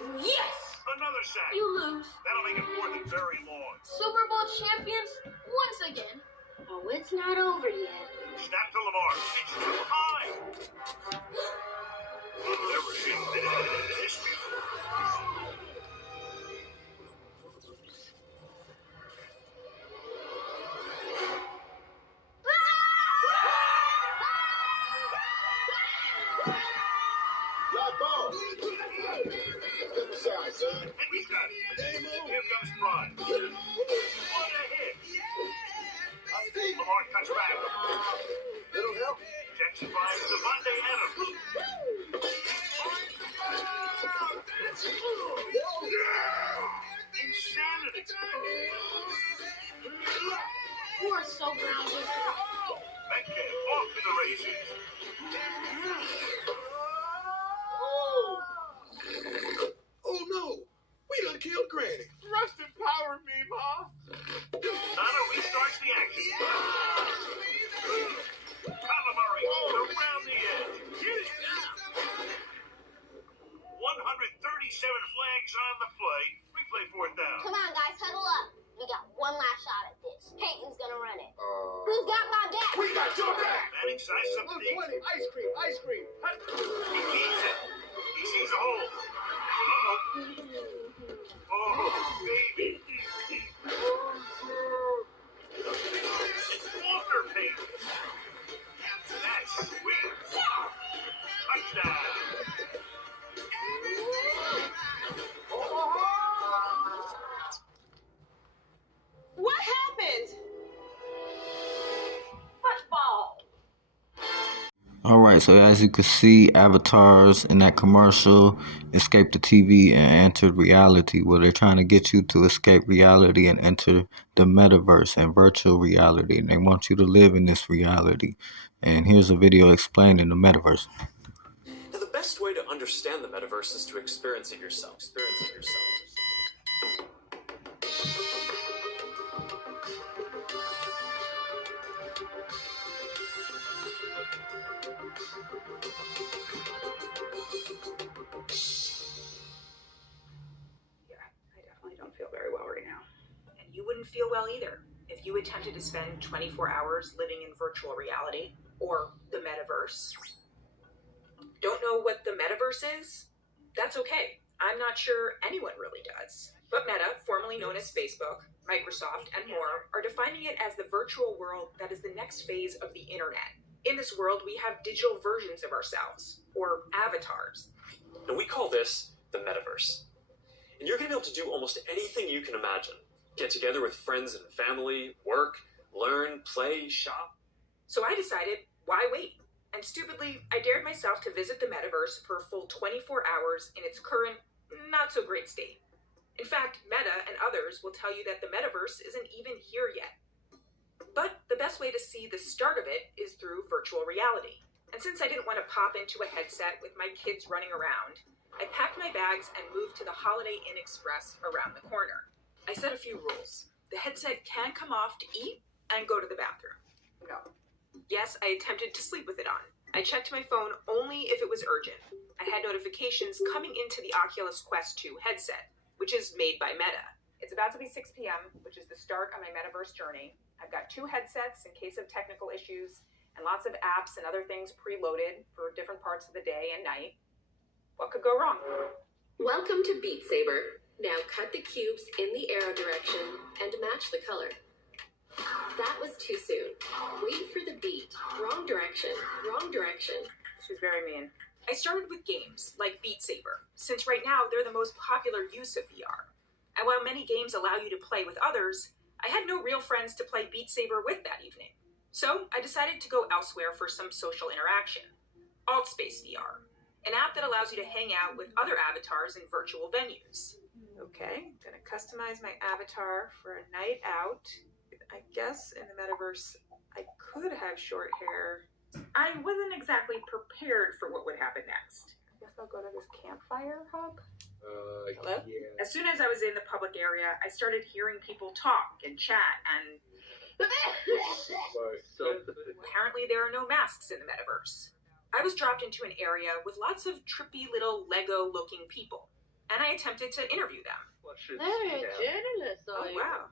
Yes! Another sack. You lose. That'll make it more than very long. Super Bowl champions once again. Oh, it's not over yet. Snap to Lamar. It's too high. I've never seen this before. And he's got it. Here comes Prime. What a hit. Lamar cuts back. It'll help. Jackson finds the Monday Adams. Insanity. You are so grounded. Metcalf off to the races. Oh no! We done killed Granny. Rest in power, me, Ma. Nana restarts the action. Calamari around the edge. 137 flags on the play. Replay fourth down. Come on, guys, huddle up. We got one last shot at this. Peyton's gonna run it. Who's got my back? We got your back! Manning sizes up the deep. Ice cream, ice cream. He needs it. He sees a hole. Oh, baby. It's Walter Payton. That's sweet. Touchdown. What happened? Football. Alright, so as you can see, avatars in that commercial escaped the TV and entered reality, where they're trying to get you to escape reality and enter the metaverse and virtual reality. And they want you to live in this reality. And here's a video explaining the metaverse. Now, the best way to understand the metaverse is to experience it yourself. Don't feel very well right now. And you wouldn't feel well either if you attempted to spend 24 hours living in virtual reality or the metaverse. Don't know what the metaverse is? That's okay. I'm not sure anyone really does. But Meta, formerly known as Facebook, Microsoft, and more, are defining it as the virtual world that is the next phase of the internet. In this world, we have digital versions of ourselves, or avatars. And we call this the metaverse. And you're going to be able to do almost anything you can imagine. Get together with friends and family, work, learn, play, shop. So I decided, why wait? And stupidly, I dared myself to visit the metaverse for a full 24 hours in its current, not-so-great state. In fact, Meta and others will tell you that the metaverse isn't even here yet. But the best way to see the start of it is through virtual reality. And since I didn't want to pop into a headset with my kids running around, I packed my bags and moved to the Holiday Inn Express around the corner. I set a few rules. The headset can come off to eat and go to the bathroom. No. Yes, I attempted to sleep with it on. I checked my phone only if it was urgent. I had notifications coming into the Oculus Quest 2 headset, which is made by Meta. It's about to be 6 p.m., which is the start of my metaverse journey. I've got 2 headsets in case of technical issues, and lots of apps and other things preloaded for different parts of the day and night. What could go wrong? Welcome to Beat Saber. Now cut the cubes in the arrow direction and match the color. That was too soon. Wait for the beat. Wrong direction. Wrong direction. She's very mean. I started with games like Beat Saber, since right now they're the most popular use of VR. And while many games allow you to play with others, I had no real friends to play Beat Saber with that evening. So I decided to go elsewhere for some social interaction. Altspace VR, an app that allows you to hang out with other avatars in virtual venues. Okay, I'm gonna customize my avatar for a night out. I guess in the metaverse, I could have short hair. I wasn't exactly prepared for what would happen next. I guess I'll go to this campfire hub. Hello? Yeah. As soon as I was in the public area, I started hearing people talk and chat, and apparently there are no masks in the metaverse. I was dropped into an area with lots of trippy little Lego-looking people. and I attempted to interview them. What should Very see now? journalist, Oh, wow.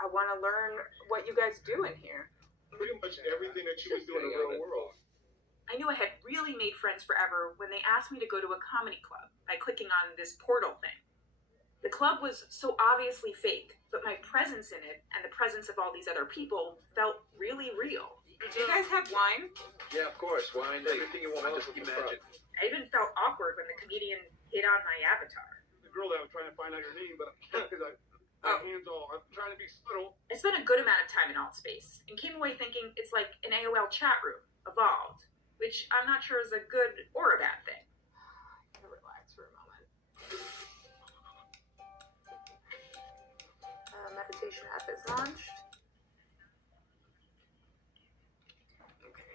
I want to learn what you guys do in here. Pretty much everything that you would do in the real world. I knew I had really made friends forever when they asked me to go to a comedy club by clicking on this portal thing. The club was so obviously fake, but my presence in it and the presence of all these other people felt really real. Do you guys have wine? Yeah, of course. Wine, everything you want. Just imagine. I even felt awkward when the comedian hit on my avatar. The girl that I'm trying to find out your name, but I can't because my hands all. I'm trying to be subtle. I spent a good amount of time in Altspace and came away thinking it's like an AOL chat room, evolved, which I'm not sure is a good or a bad thing. I'm gonna relax for a moment. Meditation app is launched. Okay.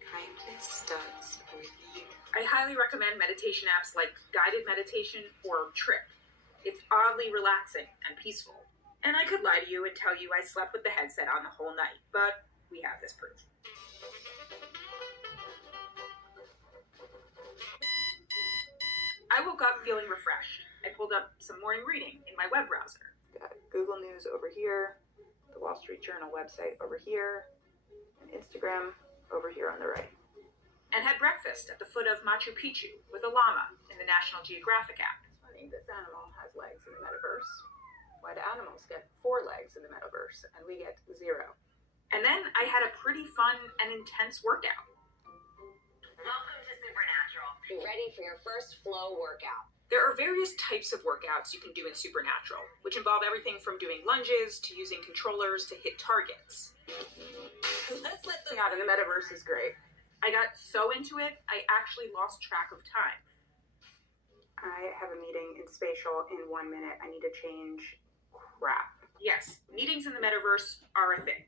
Kindness starts with you. I highly recommend meditation apps like Guided Meditation or Trip. It's oddly relaxing and peaceful. And I could lie to you and tell you I slept with the headset on the whole night, but we have this proof. I woke up feeling refreshed. I pulled up some morning reading in my web browser. Got Google News over here, the Wall Street Journal website over here, and Instagram over here on the right. And had breakfast at the foot of Machu Picchu with a llama in the National Geographic app. This animal has legs in the metaverse. Why do animals get 4 legs in the metaverse and we get 0? And then I had a pretty fun and intense workout. Welcome to Supernatural. Be ready for your first flow workout. There are various types of workouts you can do in Supernatural, which involve everything from doing lunges to using controllers to hit targets. Let's let them out in the metaverse is great. I got so into it, I actually lost track of time. I have a meeting in Spatial in 1 minute. I need to change crap. Yes, meetings in the metaverse are a thing.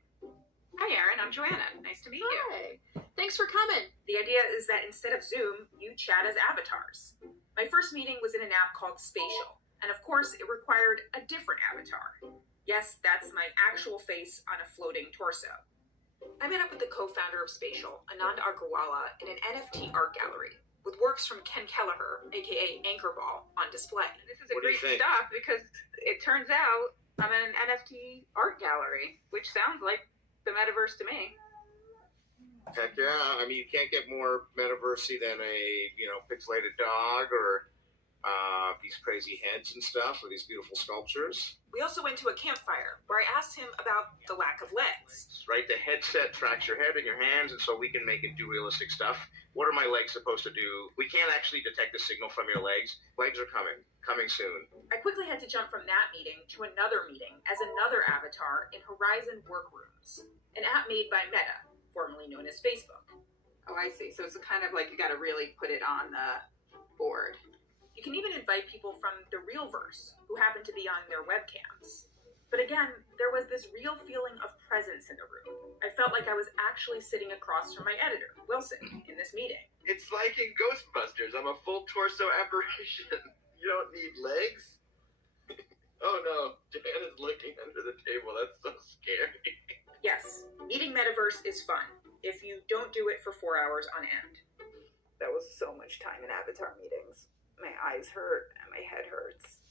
Hi, Erin. I'm Joanna. Nice to meet you. Hi. Thanks for coming. The idea is that instead of Zoom, you chat as avatars. My first meeting was in an app called Spatial, and of course, it required a different avatar. Yes, that's my actual face on a floating torso. I met up with the co-founder of Spatial, Anand Agarwala, in an NFT art gallery, with works from Ken Kelleher, aka Anchorball, on display. This is a great stuff because it turns out I'm in an NFT art gallery, which sounds like the metaverse to me. Heck yeah. I mean, you can't get more metaversey than a, pixelated dog or these crazy heads and stuff or these beautiful sculptures. We also went to a campfire where I asked him about the lack of legs. Right? The headset tracks your head and your hands, and so we can make it do realistic stuff. What are my legs supposed to do? We can't actually detect the signal from your legs. Legs are coming soon. I quickly had to jump from that meeting to another meeting as another avatar in Horizon Workrooms, an app made by Meta, formerly known as Facebook. Oh, I see. So it's kind of like you got to really put it on the board. You can even invite people from the real verse who happen to be on their webcams. But again, there was this real feeling of presence in the room. I felt like I was actually sitting across from my editor, Wilson, in this meeting. It's like in Ghostbusters. I'm a full torso apparition. You don't need legs? Oh no, Joanna's looking under the table. That's so scary. Yes, meeting Metaverse is fun if you don't do it for 4 hours on end. That was so much time in Avatar meetings. My eyes hurt and my head hurts.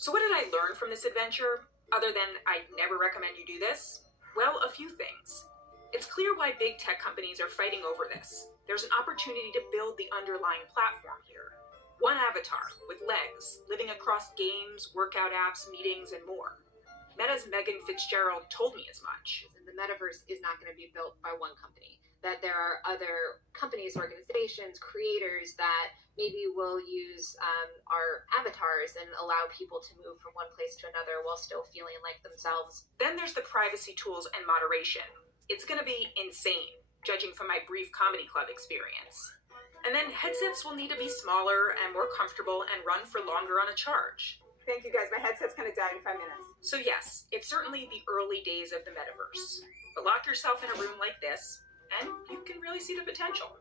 So what did I learn from this adventure, other than I'd never recommend you do this? Well, a few things. It's clear why big tech companies are fighting over this. There's an opportunity to build the underlying platform here. One avatar, with legs, living across games, workout apps, meetings, and more. Meta's Megan Fitzgerald told me as much. The metaverse is not going to be built by one company. That there are other companies, organizations, creators that maybe will use our avatars and allow people to move from one place to another while still feeling like themselves. Then there's the privacy tools and moderation. It's going to be insane, judging from my brief comedy club experience. And then headsets will need to be smaller and more comfortable and run for longer on a charge. Thank you guys, my headset's going to die in 5 minutes. So yes, it's certainly the early days of the metaverse. But lock yourself in a room like this, and you can really see the potential.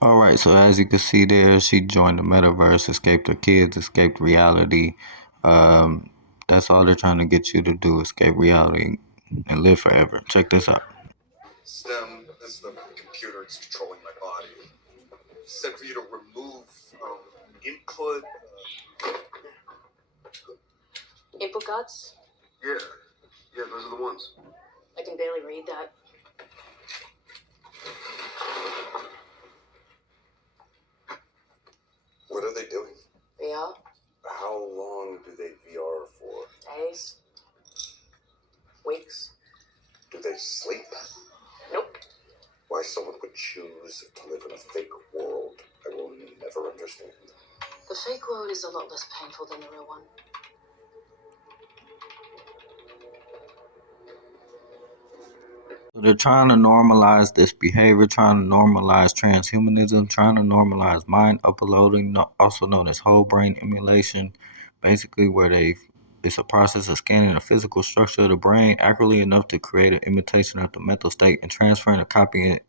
All right, so as you can see there, she joined the metaverse, escaped her kids, escaped reality. That's all they're trying to get you to do, escape reality and live forever. Check this out. It's the computer that's controlling my body. said for you to remove input. Input gods? Yeah, those are the ones. I can barely read that. What are they doing? VR? How long do they VR for? Days? Weeks? Do they sleep? Nope. Why someone would choose to live in a fake world, I will never understand. The fake world is a lot less painful than the real one. So they're trying to normalize this behavior, trying to normalize transhumanism, trying to normalize mind uploading, also known as whole brain emulation, basically where it's a process of scanning the physical structure of the brain accurately enough to create an imitation of the mental state and transferring a copy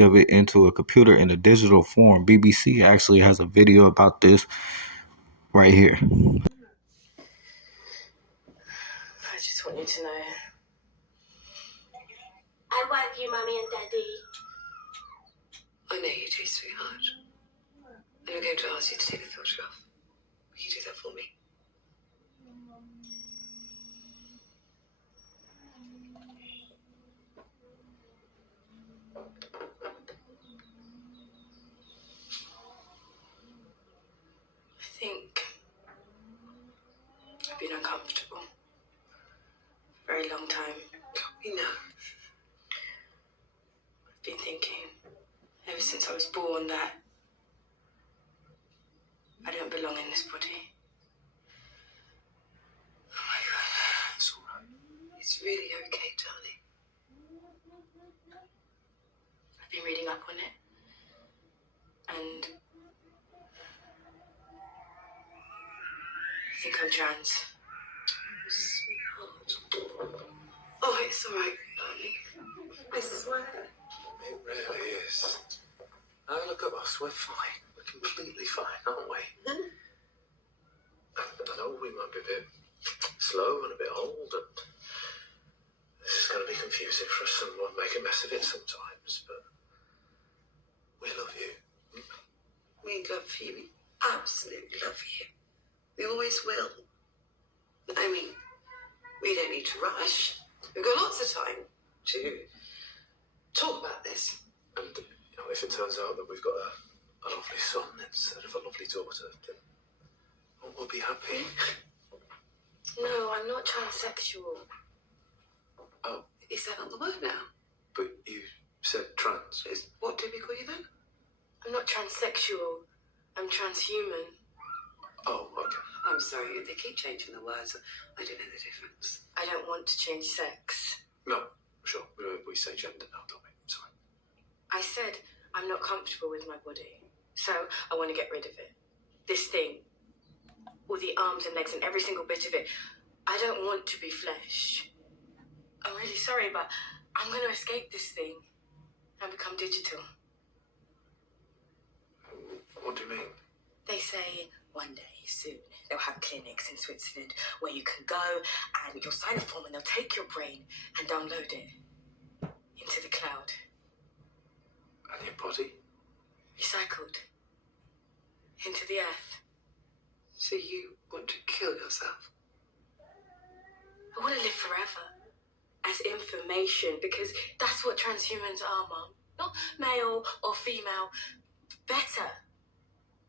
of it into a computer in a digital form. BBC actually has a video about this right here. I just want you to know. I love you, Mommy and Daddy. I know you do, sweetheart. And I'm going to ask you to take the filter off. Will you do that for me? I think I've been uncomfortable for a very long time. We know. I've been thinking ever since I was born that I don't belong in this body. Oh my God. It's all right. It's really okay, darling. I've been reading up on it. And I think I'm trans. Sweetheart. Oh, it's all right, darling. I swear. It really is. Now look at us, we're fine. We're completely fine, aren't we? Mm-hmm. I know we might be a bit slow and a bit old, and this is going to be confusing for us, and we'll make a mess of it sometimes, but we love you. We love you. We absolutely love you. We always will. I mean, we don't need to rush. We've got lots of time to talk about this. And if it turns out that we've got a lovely son instead of a lovely daughter, then we'll be happy. no, I'm not transsexual. Oh, is that not the word now? But you said trans. What did we call you then? I'm not transsexual. I'm transhuman. Oh, okay. I'm sorry, they keep changing the words. I don't know the difference. I don't want to change sex. No, sure. We say gender now, don't we? Sorry. I said I'm not comfortable with my body, so I want to get rid of it. This thing, all the arms and legs and every single bit of it, I don't want to be flesh. I'm really sorry, but I'm going to escape this thing and become digital. What do you mean? They say one day soon they'll have clinics in Switzerland where you can go and you'll sign a form and they'll take your brain and download it into the cloud. And your body? Recycled into the earth. So you want to kill yourself? I want to live forever as information because that's what transhumans are, Mum. Not male or female. Better.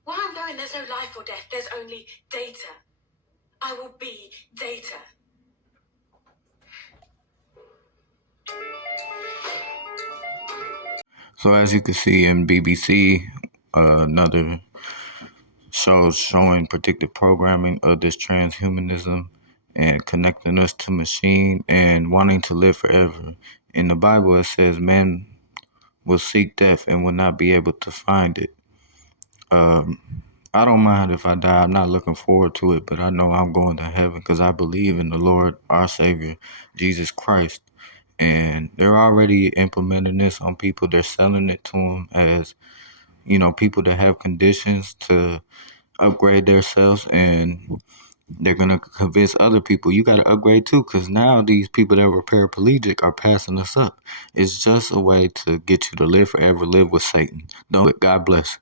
Where I'm going, there's no life or death. There's only data. I will be data. So as you can see in BBC, another show showing predictive programming of this transhumanism and connecting us to machine and wanting to live forever. In the Bible, it says men will seek death and will not be able to find it. I don't mind if I die. I'm not looking forward to it, but I know I'm going to heaven because I believe in the Lord, our Savior, Jesus Christ. And they're already implementing this on people. They're selling it to them as, people that have conditions to upgrade themselves. And they're going to convince other people, you got to upgrade too, because now these people that were paraplegic are passing us up. It's just a way to get you to live forever, live with Satan. Don't. God bless.